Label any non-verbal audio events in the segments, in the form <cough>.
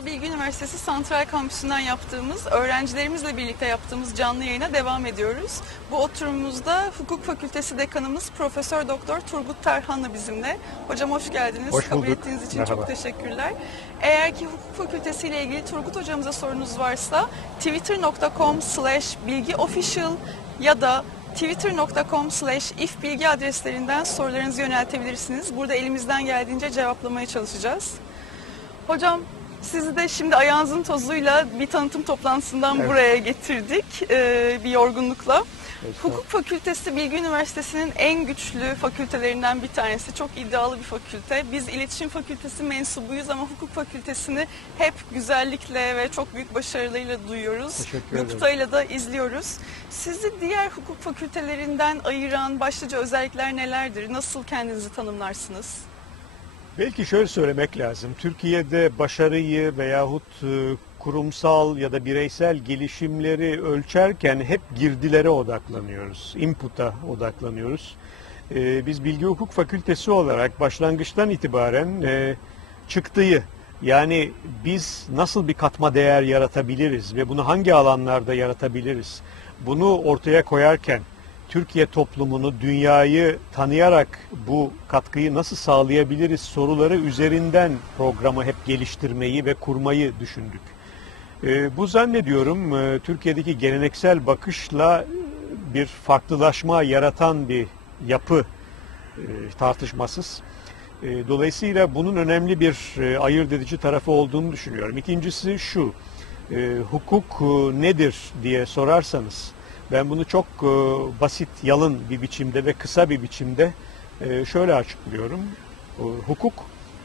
İstanbul Bilgi Üniversitesi Santral Kampüsü'nden yaptığımız, öğrencilerimizle birlikte yaptığımız canlı yayına devam ediyoruz. Bu oturumumuzda Hukuk Fakültesi Dekanımız Profesör Doktor Turgut Tarhanlı bizimle. Hocam hoş geldiniz. Hoş Kabul bulduk. ettiğiniz için Merhaba. çok teşekkürler. Eğer ki Hukuk Fakültesi ile ilgili Turgut hocamıza sorunuz varsa twitter.com slash bilgiofficial ya da twitter.com slash ifbilgi adreslerinden sorularınızı yöneltebilirsiniz. Burada elimizden geldiğince cevaplamaya çalışacağız. Hocam sizi de şimdi ayağınızın tozuyla bir tanıtım toplantısından Evet. buraya getirdik e, bir yorgunlukla. Evet, Hukuk Fakültesi Bilgi Üniversitesi'nin en güçlü fakültelerinden bir tanesi. Çok iddialı bir fakülte. Biz İletişim Fakültesi mensubuyuz ama Hukuk Fakültesini hep güzellikle ve çok büyük başarılarıyla duyuyoruz. Gıptayla da izliyoruz. Sizi diğer hukuk fakültelerinden ayıran başlıca özellikler nelerdir? Nasıl kendinizi tanımlarsınız? Belki şöyle söylemek lazım. Türkiye'de başarıyı veyahut e, kurumsal ya da bireysel gelişimleri ölçerken hep girdilere odaklanıyoruz. Input'a odaklanıyoruz. E, Biz Bilgi Hukuk Fakültesi olarak başlangıçtan itibaren e, çıktıyı yani biz nasıl bir katma değer yaratabiliriz ve bunu hangi alanlarda yaratabiliriz? Bunu ortaya koyarken Türkiye toplumunu, dünyayı tanıyarak bu katkıyı nasıl sağlayabiliriz soruları üzerinden programı hep geliştirmeyi ve kurmayı düşündük. Ee, bu zannediyorum e, Türkiye'deki geleneksel bakışla bir farklılaşma yaratan bir yapı e, tartışmasız. E, Dolayısıyla bunun önemli bir e, ayırt edici tarafı olduğunu düşünüyorum. İkincisi şu, e, hukuk e, nedir diye sorarsanız ben bunu çok e, basit, yalın bir biçimde ve kısa bir biçimde e, şöyle açıklıyorum. E, Hukuk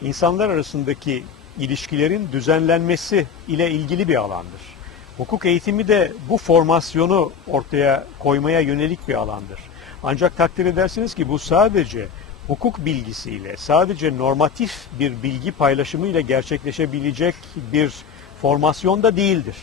insanlar arasındaki ilişkilerin düzenlenmesi ile ilgili bir alandır. Hukuk eğitimi de bu formasyonu ortaya koymaya yönelik bir alandır. Ancak takdir edersiniz ki bu sadece hukuk bilgisiyle, sadece normatif bir bilgi paylaşımıyla gerçekleşebilecek bir formasyon da değildir.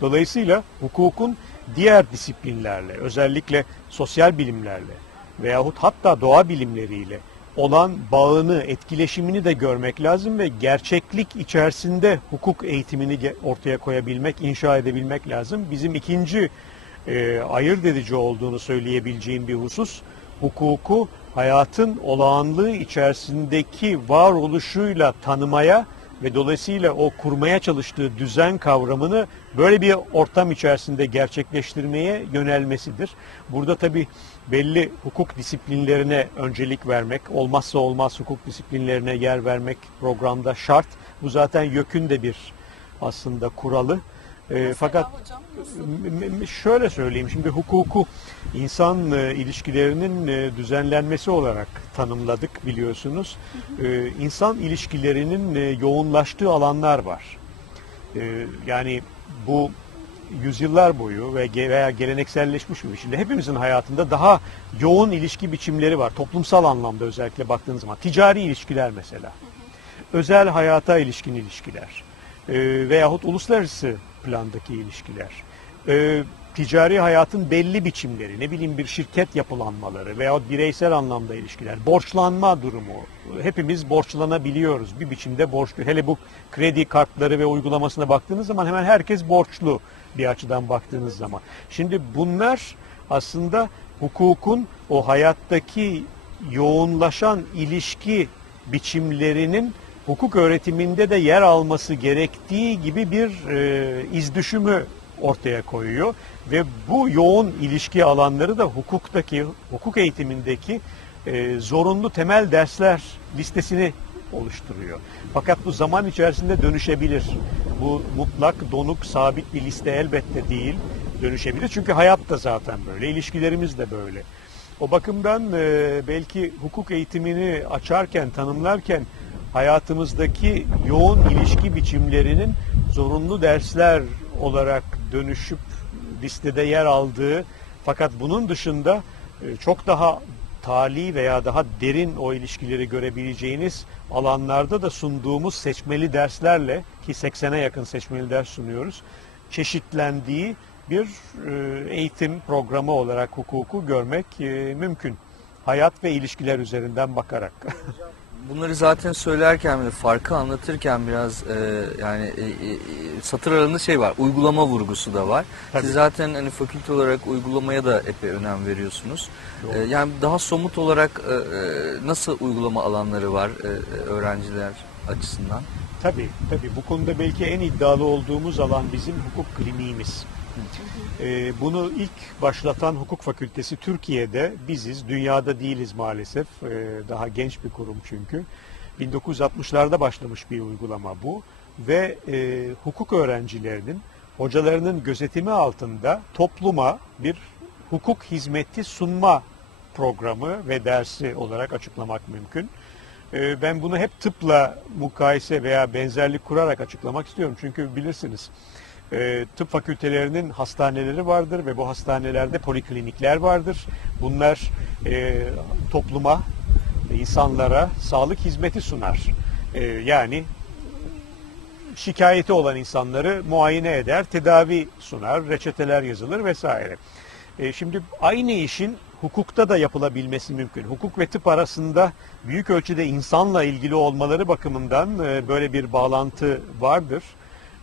Dolayısıyla hukukun diğer disiplinlerle, özellikle sosyal bilimlerle veyahut hatta doğa bilimleriyle olan bağını, etkileşimini de görmek lazım ve gerçeklik içerisinde hukuk eğitimini ortaya koyabilmek, inşa edebilmek lazım. Bizim ikinci e, ayırt edici olduğunu söyleyebileceğim bir husus, hukuku hayatın olağanlığı içerisindeki varoluşuyla tanımaya ve dolayısıyla o kurmaya çalıştığı düzen kavramını böyle bir ortam içerisinde gerçekleştirmeye yönelmesidir. Burada tabi belli hukuk disiplinlerine öncelik vermek, olmazsa olmaz hukuk disiplinlerine yer vermek programda şart. Bu zaten YÖK'ün de bir aslında kuralı. Ee, fakat Şöyle söyleyeyim şimdi hukuku insan e, ilişkilerinin e, düzenlenmesi olarak tanımladık biliyorsunuz. E, insan ilişkilerinin e, yoğunlaştığı alanlar var. E, yani bu yüzyıllar boyu ve veya gelenekselleşmiş bir biçimde hepimizin hayatında daha yoğun ilişki biçimleri var. Toplumsal anlamda özellikle baktığınız zaman. Ticari ilişkiler mesela. Özel hayata ilişkin ilişkiler. E, veyahut uluslararası plandaki ilişkiler. E, ticari hayatın belli biçimleri, ne bileyim bir şirket yapılanmaları veyahut bireysel anlamda ilişkiler, borçlanma durumu. Hepimiz borçlanabiliyoruz bir biçimde borçlu. Hele bu kredi kartları ve uygulamasına baktığınız zaman hemen herkes borçlu bir açıdan baktığınız zaman. Şimdi bunlar aslında hukukun o hayattaki yoğunlaşan ilişki biçimlerinin hukuk öğretiminde de yer alması gerektiği gibi bir e, izdüşümü ortaya koyuyor ve bu yoğun ilişki alanları da hukuktaki hukuk eğitimindeki e, zorunlu temel dersler listesini oluşturuyor. Fakat bu zaman içerisinde dönüşebilir. Bu mutlak, donuk, sabit bir liste elbette değil. Dönüşebilir. Çünkü hayat da zaten böyle, ilişkilerimiz de böyle. O bakımdan e, belki hukuk eğitimini açarken, tanımlarken hayatımızdaki yoğun ilişki biçimlerinin zorunlu dersler olarak dönüşüp listede yer aldığı fakat bunun dışında e, çok daha tali veya daha derin o ilişkileri görebileceğiniz alanlarda da sunduğumuz seçmeli derslerle ki 80'e yakın seçmeli ders sunuyoruz. Çeşitlendiği bir e, eğitim programı olarak hukuku görmek e, mümkün. Hayat ve ilişkiler üzerinden bakarak. Bunları zaten söylerken bile farkı anlatırken biraz e, yani e, e, satır arasında şey var uygulama vurgusu da var. Tabii. Siz zaten hani fakülte olarak uygulamaya da epey önem veriyorsunuz. Doğru. E, yani daha somut olarak e, e, nasıl uygulama alanları var e, öğrenciler açısından? Tabii, tabii. Bu konuda belki en iddialı olduğumuz alan bizim hukuk kliniğimiz. Ee, bunu ilk başlatan hukuk fakültesi Türkiye'de biziz. Dünyada değiliz maalesef. Ee, daha genç bir kurum çünkü. 1960'larda başlamış bir uygulama bu. Ve e, hukuk öğrencilerinin hocalarının gözetimi altında topluma bir hukuk hizmeti sunma programı ve dersi olarak açıklamak mümkün. Ee, Ben bunu hep tıpla mukayese veya benzerlik kurarak açıklamak istiyorum. Çünkü bilirsiniz e, tıp fakültelerinin hastaneleri vardır ve bu hastanelerde poliklinikler vardır. Bunlar e, topluma, insanlara sağlık hizmeti sunar. E, Yani şikayeti olan insanları muayene eder, tedavi sunar, reçeteler yazılır vesaire. E, şimdi aynı işin hukukta da yapılabilmesi mümkün. Hukuk ve tıp arasında büyük ölçüde insanla ilgili olmaları bakımından e, böyle bir bağlantı vardır.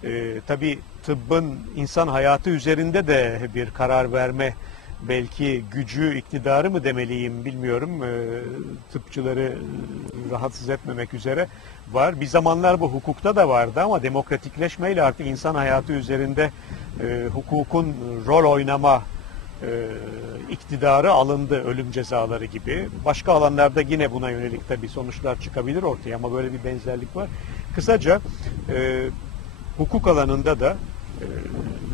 E, tabii tıbbın insan hayatı üzerinde de bir karar verme belki gücü, iktidarı mı demeliyim bilmiyorum. E, tıpçıları rahatsız etmemek üzere var. Bir zamanlar bu hukukta da vardı ama demokratikleşmeyle artık insan hayatı üzerinde e, hukukun rol oynama e, iktidarı alındı ölüm cezaları gibi. Başka alanlarda yine buna yönelik tabii sonuçlar çıkabilir ortaya ama böyle bir benzerlik var. Kısaca e, hukuk alanında da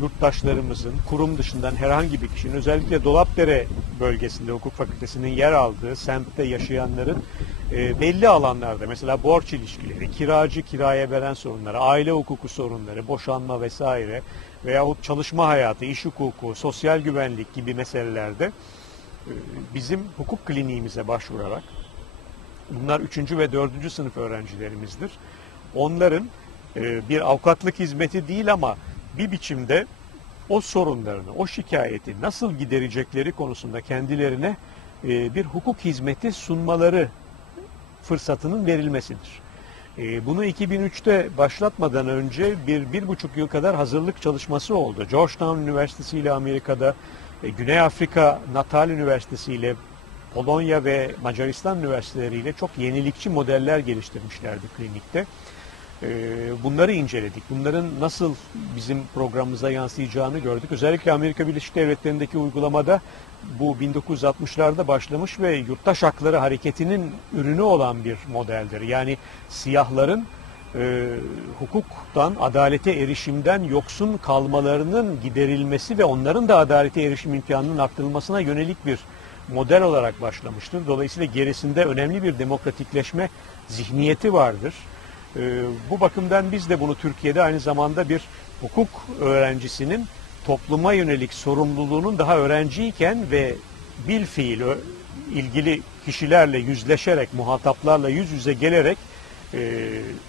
yurttaşlarımızın kurum dışından herhangi bir kişinin özellikle Dolapdere bölgesinde hukuk fakültesinin yer aldığı semtte yaşayanların e, belli alanlarda mesela borç ilişkileri, kiracı kiraya veren sorunları, aile hukuku sorunları, boşanma vesaire veyahut çalışma hayatı, iş hukuku, sosyal güvenlik gibi meselelerde e, bizim hukuk kliniğimize başvurarak bunlar 3. ve 4. sınıf öğrencilerimizdir. Onların e, bir avukatlık hizmeti değil ama bir biçimde o sorunlarını, o şikayeti nasıl giderecekleri konusunda kendilerine e, bir hukuk hizmeti sunmaları fırsatının verilmesidir. E, Bunu 2003'te başlatmadan önce bir, bir buçuk yıl kadar hazırlık çalışması oldu. Georgetown Üniversitesi ile Amerika'da, e, Güney Afrika Natal Üniversitesi ile Polonya ve Macaristan üniversiteleriyle çok yenilikçi modeller geliştirmişlerdi klinikte. Ee, Bunları inceledik. Bunların nasıl bizim programımıza yansıyacağını gördük. Özellikle Amerika Birleşik Devletleri'ndeki uygulamada bu 1960'larda başlamış ve yurttaş hakları hareketinin ürünü olan bir modeldir. Yani siyahların e, hukuktan, adalete erişimden yoksun kalmalarının giderilmesi ve onların da adalete erişim imkanının arttırılmasına yönelik bir model olarak başlamıştır. Dolayısıyla gerisinde önemli bir demokratikleşme zihniyeti vardır. Ee, bu bakımdan biz de bunu Türkiye'de aynı zamanda bir hukuk öğrencisinin topluma yönelik sorumluluğunun daha öğrenciyken ve bil fiil ilgili kişilerle yüzleşerek, muhataplarla yüz yüze gelerek e,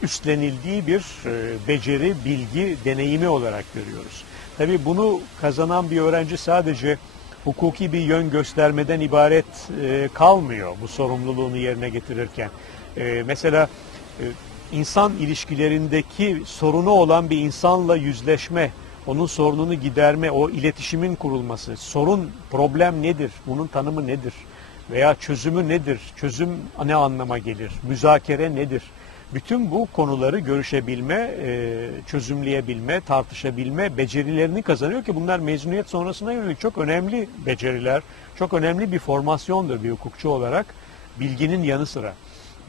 üstlenildiği bir e, beceri, bilgi, deneyimi olarak görüyoruz. Tabii bunu kazanan bir öğrenci sadece hukuki bir yön göstermeden ibaret e, kalmıyor bu sorumluluğunu yerine getirirken. E, mesela e, insan ilişkilerindeki sorunu olan bir insanla yüzleşme, onun sorununu giderme, o iletişimin kurulması, sorun, problem nedir, bunun tanımı nedir veya çözümü nedir, çözüm ne anlama gelir, müzakere nedir? Bütün bu konuları görüşebilme, e, çözümleyebilme, tartışabilme becerilerini kazanıyor ki bunlar mezuniyet sonrasına yönelik çok önemli beceriler, çok önemli bir formasyondur bir hukukçu olarak bilginin yanı sıra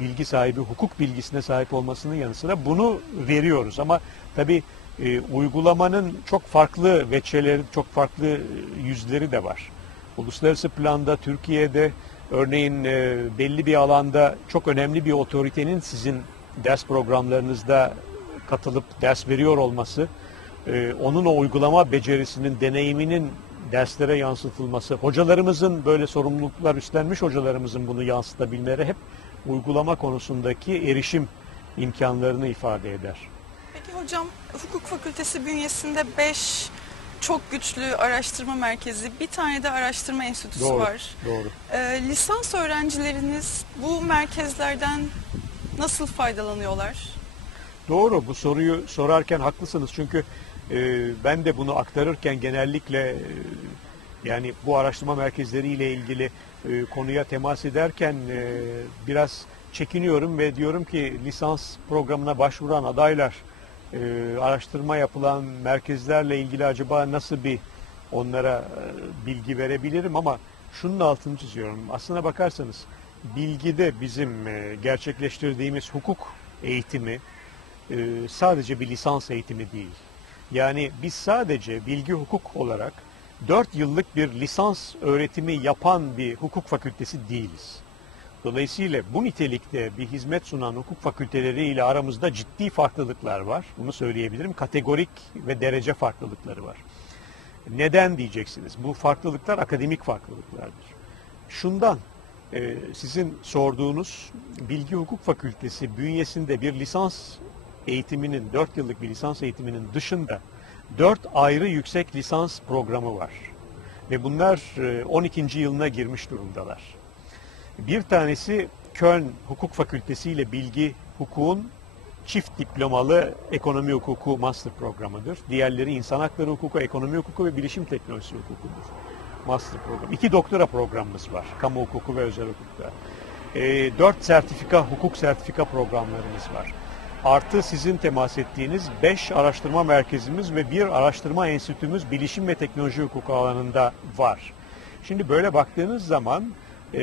bilgi sahibi, hukuk bilgisine sahip olmasının yanı sıra bunu veriyoruz. Ama tabii e, uygulamanın çok farklı veçeleri, çok farklı e, yüzleri de var. Uluslararası planda, Türkiye'de örneğin e, belli bir alanda çok önemli bir otoritenin sizin ders programlarınızda katılıp ders veriyor olması, e, onun o uygulama becerisinin, deneyiminin derslere yansıtılması, hocalarımızın böyle sorumluluklar üstlenmiş hocalarımızın bunu yansıtabilmeleri hep uygulama konusundaki erişim imkanlarını ifade eder. Peki hocam hukuk fakültesi bünyesinde 5 çok güçlü araştırma merkezi, bir tane de araştırma enstitüsü Doğru, var. doğru. Ee, lisans öğrencileriniz bu merkezlerden Nasıl faydalanıyorlar? Doğru bu soruyu sorarken haklısınız çünkü e, ben de bunu aktarırken genellikle e, yani bu araştırma merkezleriyle ilgili e, konuya temas ederken e, biraz çekiniyorum ve diyorum ki lisans programına başvuran adaylar e, araştırma yapılan merkezlerle ilgili acaba nasıl bir onlara e, bilgi verebilirim ama şunun altını çiziyorum. Aslına bakarsanız bilgide bizim e, gerçekleştirdiğimiz hukuk eğitimi e, sadece bir lisans eğitimi değil. Yani biz sadece bilgi hukuk olarak 4 yıllık bir lisans öğretimi yapan bir hukuk fakültesi değiliz. Dolayısıyla bu nitelikte bir hizmet sunan hukuk fakülteleriyle aramızda ciddi farklılıklar var. Bunu söyleyebilirim. Kategorik ve derece farklılıkları var. Neden diyeceksiniz? Bu farklılıklar akademik farklılıklardır. Şundan, e, sizin sorduğunuz Bilgi Hukuk Fakültesi bünyesinde bir lisans eğitiminin, 4 yıllık bir lisans eğitiminin dışında 4 ayrı yüksek lisans programı var. Ve bunlar e, 12. yılına girmiş durumdalar. Bir tanesi Köln Hukuk Fakültesi ile Bilgi Hukuk'un çift diplomalı ekonomi hukuku master programıdır. Diğerleri insan hakları hukuku, ekonomi hukuku ve bilişim teknolojisi hukukudur. Master program. İki doktora programımız var. Kamu hukuku ve özel hukukta. E, dört sertifika, hukuk sertifika programlarımız var. Artı sizin temas ettiğiniz beş araştırma merkezimiz ve bir araştırma enstitümüz bilişim ve teknoloji hukuku alanında var. Şimdi böyle baktığınız zaman e,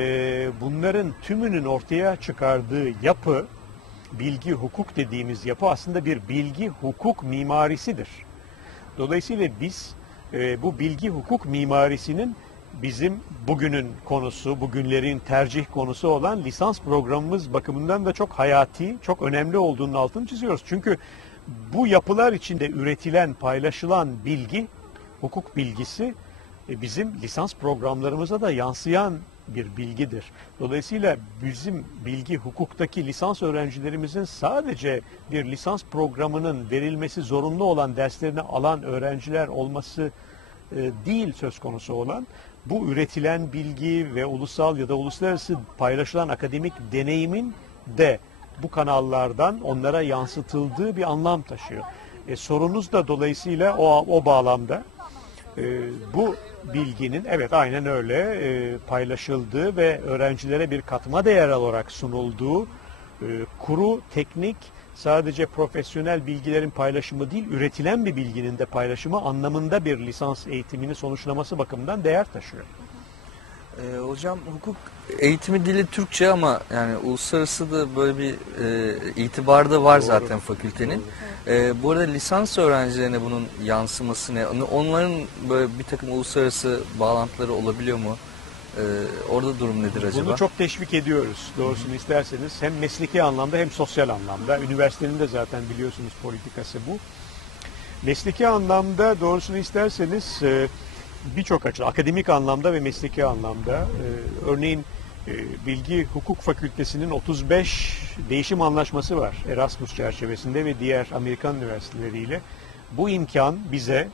bunların tümünün ortaya çıkardığı yapı, bilgi hukuk dediğimiz yapı aslında bir bilgi hukuk mimarisidir. Dolayısıyla biz e, bu bilgi hukuk mimarisinin bizim bugünün konusu, bugünlerin tercih konusu olan lisans programımız bakımından da çok hayati, çok önemli olduğunun altını çiziyoruz. Çünkü bu yapılar içinde üretilen, paylaşılan bilgi, hukuk bilgisi e, bizim lisans programlarımıza da yansıyan bir bilgidir. Dolayısıyla bizim bilgi hukuktaki lisans öğrencilerimizin sadece bir lisans programının verilmesi zorunlu olan derslerini alan öğrenciler olması e, değil söz konusu olan bu üretilen bilgi ve ulusal ya da uluslararası paylaşılan akademik deneyimin de bu kanallardan onlara yansıtıldığı bir anlam taşıyor. E, sorunuz da dolayısıyla o, o bağlamda e, bu bilginin evet aynen öyle e, paylaşıldığı ve öğrencilere bir katma değer olarak sunulduğu e, kuru, teknik, sadece profesyonel bilgilerin paylaşımı değil, üretilen bir bilginin de paylaşımı anlamında bir lisans eğitimini sonuçlaması bakımından değer taşıyor. Ee, hocam hukuk eğitimi dili Türkçe ama yani uluslararası da böyle bir e, itibarı da var Doğru. zaten fakültenin. Ee, bu arada lisans öğrencilerine bunun yansıması ne? Onların böyle bir takım uluslararası bağlantıları olabiliyor mu? Ee, orada durum nedir acaba? Bunu çok teşvik ediyoruz doğrusunu isterseniz. Hem mesleki anlamda hem sosyal anlamda. Üniversitenin de zaten biliyorsunuz politikası bu. Mesleki anlamda doğrusunu isterseniz e, birçok açıdan, akademik anlamda ve mesleki anlamda e, örneğin e, Bilgi Hukuk Fakültesinin 35 değişim anlaşması var Erasmus çerçevesinde ve diğer Amerikan üniversiteleriyle. Bu imkan bize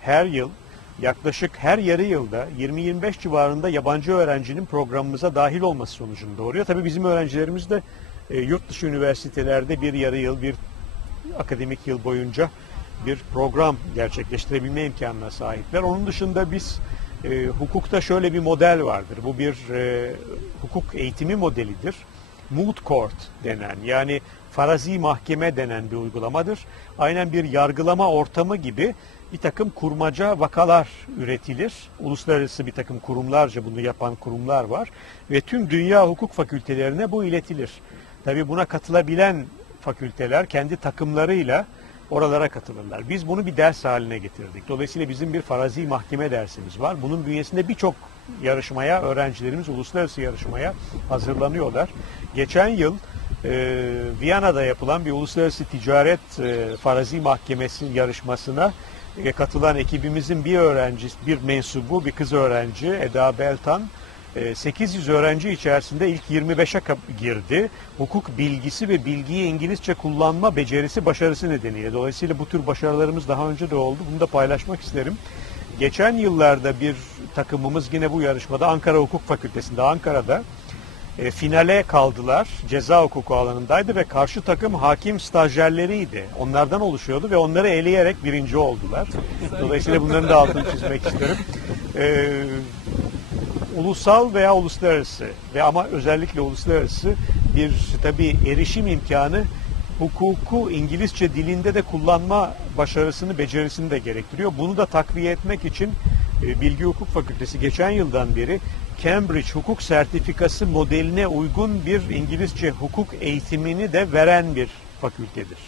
her yıl yaklaşık her yarı yılda 20-25 civarında yabancı öğrencinin programımıza dahil olması sonucunda doğuruyor. Tabii bizim öğrencilerimiz de e, yurt dışı üniversitelerde bir yarı yıl, bir akademik yıl boyunca bir program gerçekleştirebilme imkanına sahipler. Onun dışında biz e, hukukta şöyle bir model vardır. Bu bir e, hukuk eğitimi modelidir. Moot court denen yani farazi mahkeme denen bir uygulamadır. Aynen bir yargılama ortamı gibi bir takım kurmaca vakalar üretilir. Uluslararası bir takım kurumlarca bunu yapan kurumlar var ve tüm dünya hukuk fakültelerine bu iletilir. Tabii buna katılabilen fakülteler kendi takımlarıyla oralara katılırlar. Biz bunu bir ders haline getirdik. Dolayısıyla bizim bir farazi mahkeme dersimiz var. Bunun bünyesinde birçok yarışmaya, öğrencilerimiz uluslararası yarışmaya hazırlanıyorlar. Geçen yıl e, Viyana'da yapılan bir uluslararası ticaret e, farazi mahkemesi yarışmasına katılan ekibimizin bir öğrencisi, bir mensubu, bir kız öğrenci Eda Beltan e, 800 öğrenci içerisinde ilk 25'e kap- girdi. Hukuk bilgisi ve bilgiyi İngilizce kullanma becerisi başarısı nedeniyle. Dolayısıyla bu tür başarılarımız daha önce de oldu. Bunu da paylaşmak isterim. Geçen yıllarda bir takımımız yine bu yarışmada Ankara Hukuk Fakültesi'nde Ankara'da e, finale kaldılar. Ceza hukuku alanındaydı ve karşı takım hakim stajyerleriydi. Onlardan oluşuyordu ve onları eleyerek birinci oldular. Dolayısıyla bunların da altını çizmek isterim. E, ulusal veya uluslararası ve ama özellikle uluslararası bir tabi erişim imkanı hukuku İngilizce dilinde de kullanma başarısını, becerisini de gerektiriyor. Bunu da takviye etmek için e, Bilgi Hukuk Fakültesi geçen yıldan beri Cambridge hukuk sertifikası modeline uygun bir İngilizce hukuk eğitimini de veren bir fakültedir.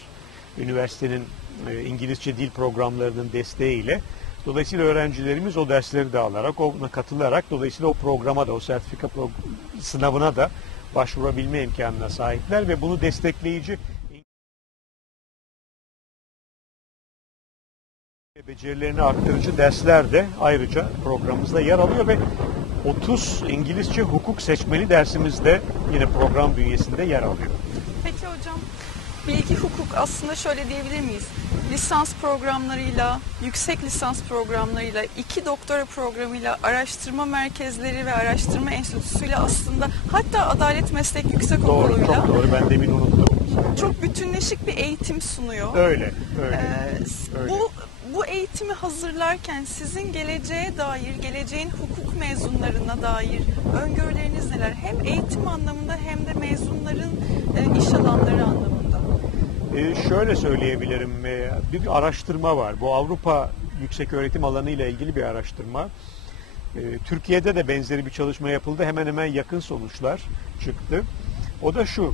Üniversitenin e, İngilizce dil programlarının desteğiyle. Dolayısıyla öğrencilerimiz o dersleri de alarak, ona katılarak dolayısıyla o programa da, o sertifika sınavına da başvurabilme imkanına sahipler ve bunu destekleyici becerilerini arttırıcı dersler de ayrıca programımızda yer alıyor ve 30 İngilizce hukuk seçmeli dersimiz de yine program bünyesinde yer alıyor. Peki hocam, bilgi hukuk aslında şöyle diyebilir miyiz? Lisans programlarıyla, yüksek lisans programlarıyla, iki doktora programıyla, araştırma merkezleri ve araştırma enstitüsüyle aslında hatta Adalet Meslek Yüksek Doğru, Okulu'yla çok doğru. Ben demin unuttum. çok bütünleşik bir eğitim sunuyor. Öyle, öyle. Ee, öyle. bu bu eğitimi hazırlarken sizin geleceğe dair, geleceğin hukuk mezunlarına dair öngörüleriniz neler? Hem eğitim anlamında hem de mezunların e, iş alanları anlamında. Ee, şöyle söyleyebilirim. Ee, bir araştırma var. Bu Avrupa yüksek öğretim alanı ile ilgili bir araştırma. Ee, Türkiye'de de benzeri bir çalışma yapıldı. Hemen hemen yakın sonuçlar çıktı. O da şu.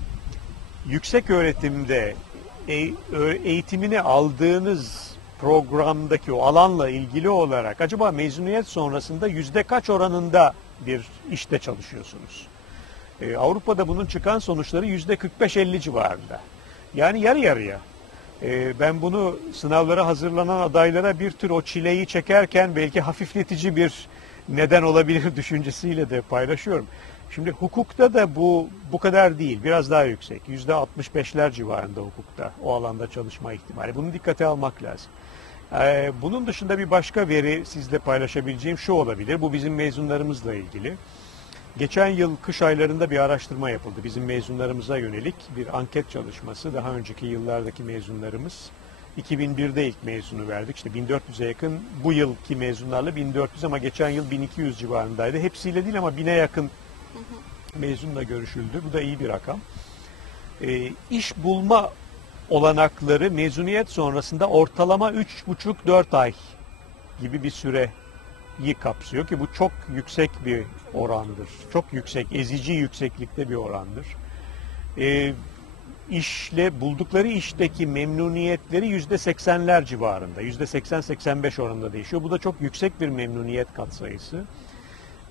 Yüksek öğretimde e- eğitimini aldığınız programdaki o alanla ilgili olarak acaba mezuniyet sonrasında yüzde kaç oranında bir işte çalışıyorsunuz? Ee, Avrupa'da bunun çıkan sonuçları yüzde 45-50 civarında. Yani yarı yarıya. Ee, ben bunu sınavlara hazırlanan adaylara bir tür o çileyi çekerken belki hafifletici bir neden olabilir <laughs> düşüncesiyle de paylaşıyorum. Şimdi hukukta da bu bu kadar değil, biraz daha yüksek. Yüzde 65'ler civarında hukukta o alanda çalışma ihtimali. Bunu dikkate almak lazım. Ee, bunun dışında bir başka veri sizle paylaşabileceğim şu olabilir. Bu bizim mezunlarımızla ilgili. Geçen yıl kış aylarında bir araştırma yapıldı. Bizim mezunlarımıza yönelik bir anket çalışması. Daha önceki yıllardaki mezunlarımız 2001'de ilk mezunu verdik. İşte 1400'e yakın bu yılki mezunlarla 1400 ama geçen yıl 1200 civarındaydı. Hepsiyle değil ama 1000'e yakın mezunla görüşüldü. Bu da iyi bir rakam. E, iş bulma olanakları mezuniyet sonrasında ortalama 3,5-4 ay gibi bir süreyi kapsıyor ki bu çok yüksek bir orandır. Çok yüksek, ezici yükseklikte bir orandır. E, işle buldukları işteki memnuniyetleri yüzde seksenler civarında, yüzde 80-85 oranında değişiyor. Bu da çok yüksek bir memnuniyet katsayısı.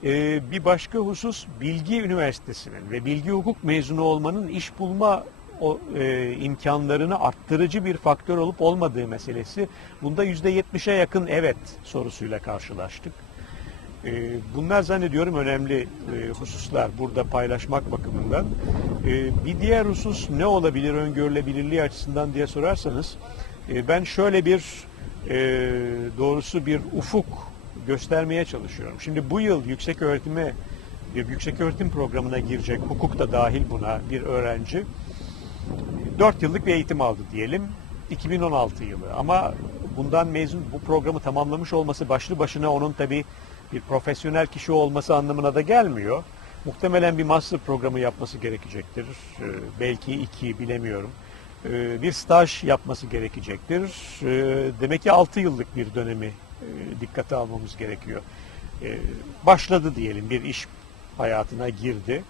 Ee, bir başka husus Bilgi Üniversitesi'nin ve Bilgi Hukuk mezunu olmanın iş bulma o, e, imkanlarını arttırıcı bir faktör olup olmadığı meselesi. Bunda yüzde yetmişe yakın evet sorusuyla karşılaştık. E, bunlar zannediyorum önemli e, hususlar burada paylaşmak bakımından. E, bir diğer husus ne olabilir öngörülebilirliği açısından diye sorarsanız e, ben şöyle bir e, doğrusu bir ufuk göstermeye çalışıyorum. Şimdi bu yıl yüksek öğretime yüksek öğretim programına girecek hukuk da dahil buna bir öğrenci 4 yıllık bir eğitim aldı diyelim. 2016 yılı ama bundan mezun bu programı tamamlamış olması başlı başına onun tabi bir profesyonel kişi olması anlamına da gelmiyor. Muhtemelen bir master programı yapması gerekecektir. Ee, belki iki bilemiyorum. Ee, bir staj yapması gerekecektir. Ee, demek ki 6 yıllık bir dönemi e, dikkate almamız gerekiyor. Ee, başladı diyelim bir iş hayatına girdi.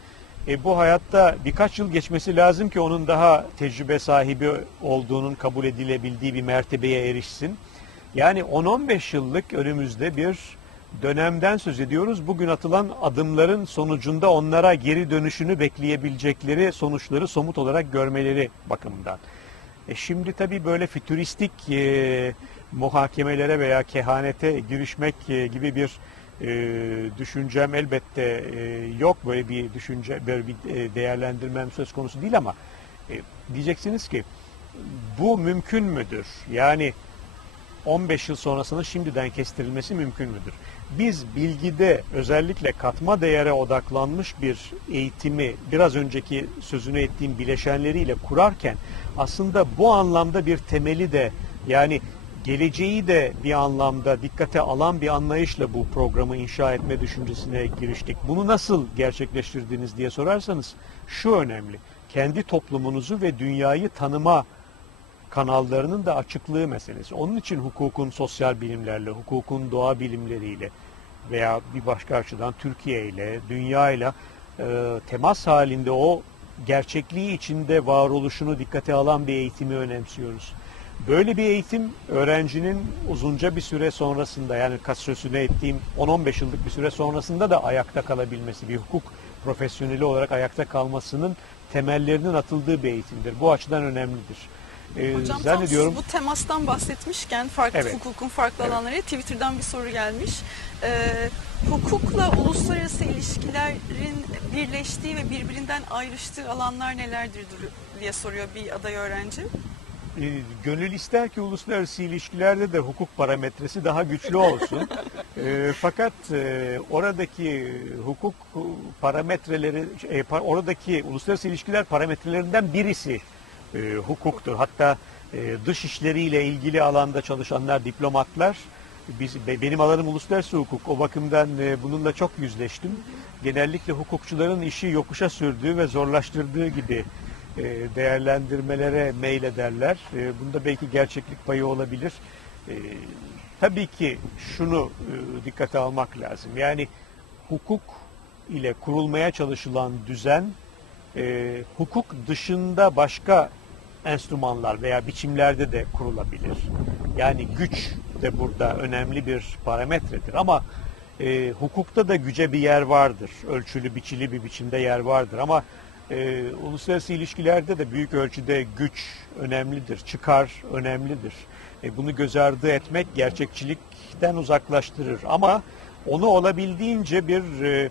E, bu hayatta birkaç yıl geçmesi lazım ki onun daha tecrübe sahibi olduğunun kabul edilebildiği bir mertebeye erişsin. Yani 10-15 yıllık önümüzde bir dönemden söz ediyoruz. Bugün atılan adımların sonucunda onlara geri dönüşünü bekleyebilecekleri sonuçları somut olarak görmeleri bakımından. E şimdi tabii böyle fütüristik e, muhakemelere veya kehanete girişmek e, gibi bir e, düşüncem elbette e, yok. Böyle bir düşünce, böyle bir e, değerlendirmem söz konusu değil ama e, diyeceksiniz ki bu mümkün müdür? Yani 15 yıl sonrasının şimdiden kestirilmesi mümkün müdür? Biz bilgide özellikle katma değere odaklanmış bir eğitimi biraz önceki sözünü ettiğim bileşenleriyle kurarken aslında bu anlamda bir temeli de yani geleceği de bir anlamda dikkate alan bir anlayışla bu programı inşa etme düşüncesine giriştik. Bunu nasıl gerçekleştirdiniz diye sorarsanız şu önemli. Kendi toplumunuzu ve dünyayı tanıma kanallarının da açıklığı meselesi. Onun için hukukun sosyal bilimlerle, hukukun doğa bilimleriyle veya bir başka açıdan Türkiye ile, dünya ile e, temas halinde o gerçekliği içinde varoluşunu dikkate alan bir eğitimi önemsiyoruz. Böyle bir eğitim öğrencinin uzunca bir süre sonrasında yani kaç sözünü ettiğim 10-15 yıllık bir süre sonrasında da ayakta kalabilmesi, bir hukuk profesyoneli olarak ayakta kalmasının temellerinin atıldığı bir eğitimdir. Bu açıdan önemlidir. Ee, Hocam tam zannediyorum siz bu temastan bahsetmişken farklı Evet. hukukun farklı Evet. alanları Twitter'dan bir soru gelmiş. Ee, hukukla uluslararası ilişkilerin birleştiği ve birbirinden ayrıştığı alanlar nelerdir diye soruyor bir aday öğrenci. E, gönül ister ki uluslararası ilişkilerde de hukuk parametresi daha güçlü olsun. <laughs> E, fakat e, oradaki hukuk parametreleri, e, pa- oradaki uluslararası ilişkiler parametrelerinden birisi e, hukuktur. Hatta e, dış işleriyle ilgili alanda çalışanlar, diplomatlar, biz, be- benim alanım uluslararası hukuk. O bakımdan e, bununla çok yüzleştim. Genellikle hukukçuların işi yokuşa sürdüğü ve zorlaştırdığı gibi değerlendirmelere meylederler. E, bunda belki gerçeklik payı olabilir. E, tabii ki şunu e, dikkate almak lazım. Yani hukuk ile kurulmaya çalışılan düzen e, hukuk dışında başka enstrümanlar veya biçimlerde de kurulabilir. Yani güç de burada önemli bir parametredir ama e, hukukta da güce bir yer vardır. Ölçülü biçili bir biçimde yer vardır ama e, uluslararası ilişkilerde de büyük ölçüde güç önemlidir, çıkar önemlidir. E, bunu göz ardı etmek gerçekçilikten uzaklaştırır ama onu olabildiğince bir e,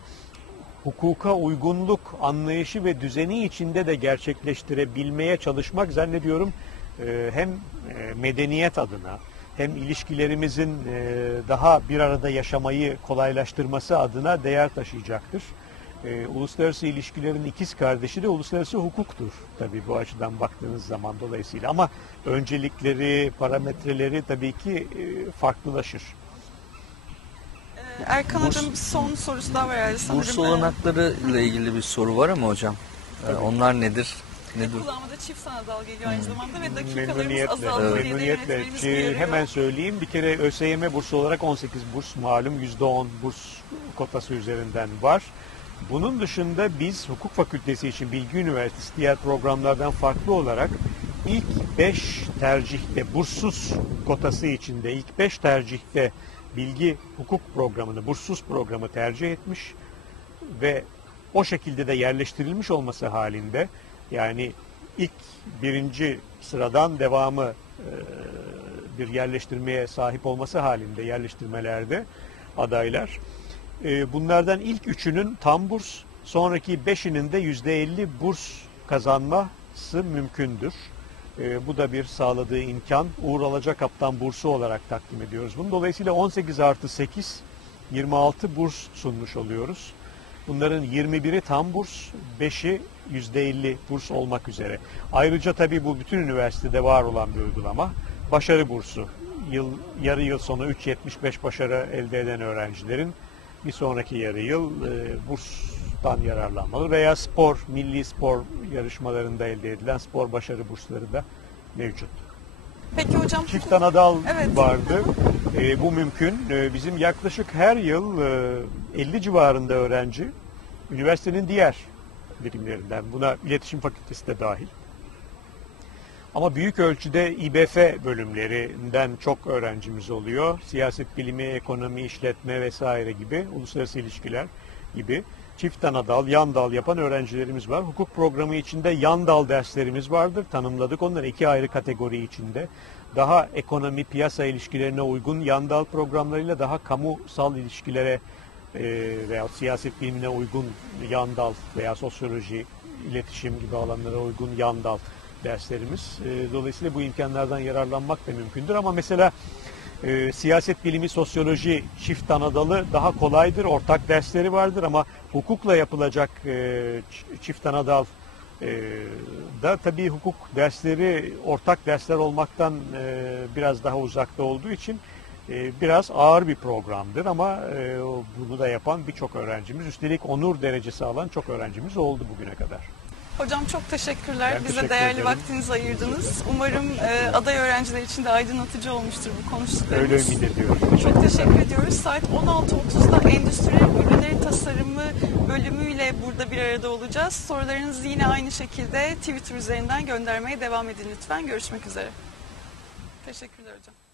hukuka uygunluk anlayışı ve düzeni içinde de gerçekleştirebilmeye çalışmak zannediyorum e, hem e, medeniyet adına hem ilişkilerimizin e, daha bir arada yaşamayı kolaylaştırması adına değer taşıyacaktır. E, Uluslararası ilişkilerin ikiz kardeşi de uluslararası hukuktur tabii bu açıdan baktığınız zaman dolayısıyla ama öncelikleri, parametreleri tabii ki e, farklılaşır. Ee, Erkan Burs- bir son sorusu daha var herhalde sanırım. Burs olanakları ile ilgili bir soru var ama hocam. Ee, onlar nedir? Nedir? Kulağıma da çift sanadal geliyor aynı zamanda ve dakikalarımız Memnuniyetle, azaldı de memnuniyetle. hemen söyleyeyim. Bir kere ÖSYM bursu olarak 18 burs malum %10 burs kotası üzerinden var. Bunun dışında biz hukuk fakültesi için Bilgi Üniversitesi diğer programlardan farklı olarak ilk 5 tercihte burssuz kotası içinde ilk 5 tercihte bilgi hukuk programını, burssuz programı tercih etmiş ve o şekilde de yerleştirilmiş olması halinde yani ilk birinci sıradan devamı e, bir yerleştirmeye sahip olması halinde yerleştirmelerde adaylar. E, bunlardan ilk üçünün tam burs, sonraki beşinin de yüzde elli burs kazanması mümkündür. E, bu da bir sağladığı imkan. Uğur Alacakap'tan bursu olarak takdim ediyoruz bunu. Dolayısıyla 18 artı 8, 26 burs sunmuş oluyoruz. Bunların 21'i tam burs, 5'i %50 burs olmak üzere. Ayrıca tabii bu bütün üniversitede var olan bir uygulama. Başarı bursu. Yıl, yarı yıl sonu 3.75 başarı elde eden öğrencilerin bir sonraki yarı yıl e, burstan yararlanmalı veya spor, milli spor yarışmalarında elde edilen spor başarı bursları da mevcut. Peki hocam Çift anadal Evet. vardı. E, bu mümkün. E, bizim yaklaşık her yıl e, 50 civarında öğrenci üniversitenin diğer birimlerinden buna iletişim fakültesi de dahil. Ama büyük ölçüde İBF bölümlerinden çok öğrencimiz oluyor. Siyaset bilimi, ekonomi, işletme vesaire gibi, uluslararası ilişkiler gibi çift ana dal, yan dal yapan öğrencilerimiz var. Hukuk programı içinde yan dal derslerimiz vardır. Tanımladık onları iki ayrı kategori içinde. Daha ekonomi, piyasa ilişkilerine uygun yan dal programlarıyla daha kamusal ilişkilere e, veya siyaset bilimine uygun yan dal veya sosyoloji, iletişim gibi alanlara uygun yan dal derslerimiz. E, dolayısıyla bu imkanlardan yararlanmak da mümkündür. Ama mesela e, siyaset bilimi, sosyoloji çift anadalı daha kolaydır. Ortak dersleri vardır ama hukukla yapılacak e, çift anadal e, da tabii hukuk dersleri ortak dersler olmaktan e, biraz daha uzakta olduğu için e, biraz ağır bir programdır ama e, bunu da yapan birçok öğrencimiz, üstelik onur derecesi alan çok öğrencimiz oldu bugüne kadar. Hocam çok teşekkürler. Ben Bize teşekkür değerli ederim. vaktinizi ayırdınız. Umarım e, aday öğrenciler için de aydınlatıcı olmuştur bu konuştuklarımız. Öyle ümit ediyorum. Çok teşekkür ediyoruz. Saat 16.30'da Endüstri Ürünleri Tasarımı bölümüyle burada bir arada olacağız. Sorularınızı yine aynı şekilde Twitter üzerinden göndermeye devam edin lütfen. Görüşmek üzere. Teşekkürler hocam.